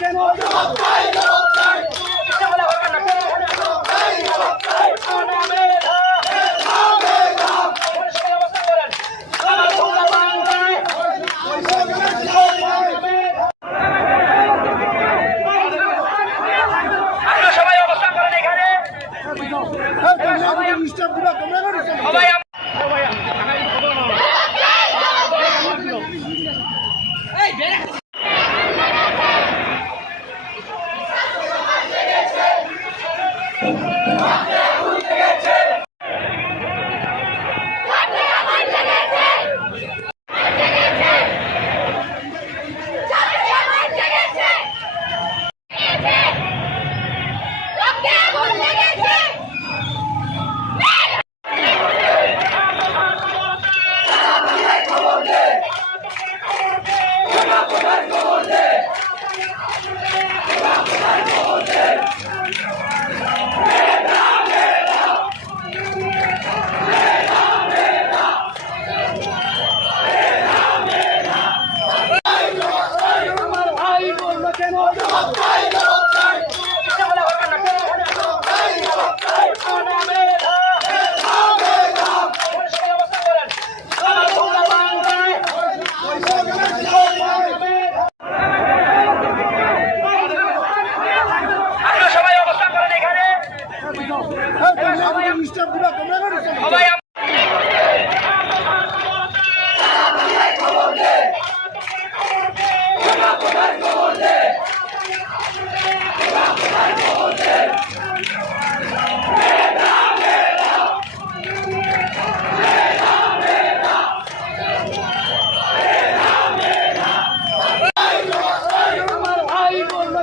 কেন?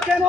কেন?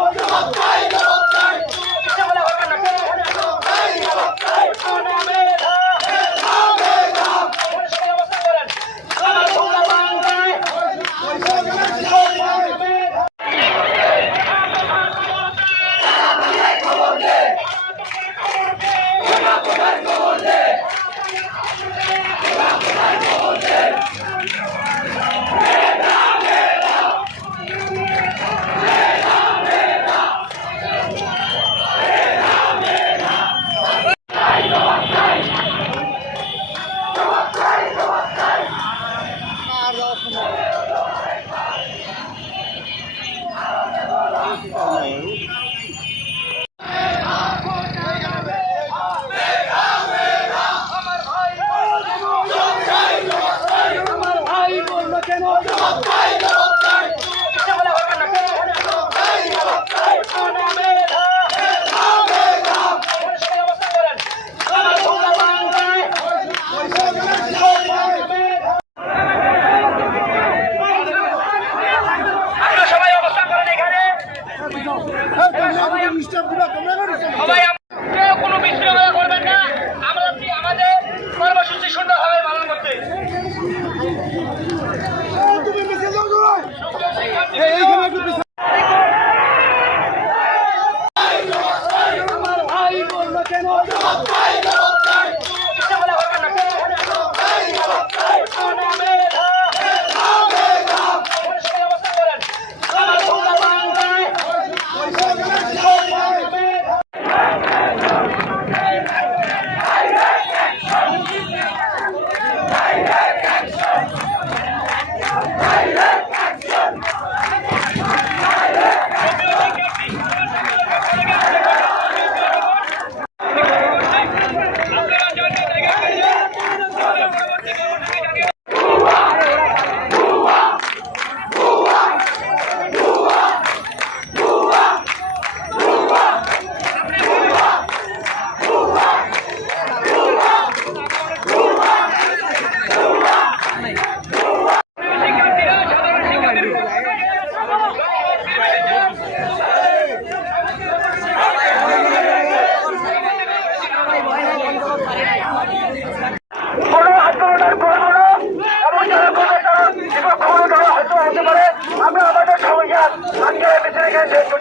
বলল কেন Second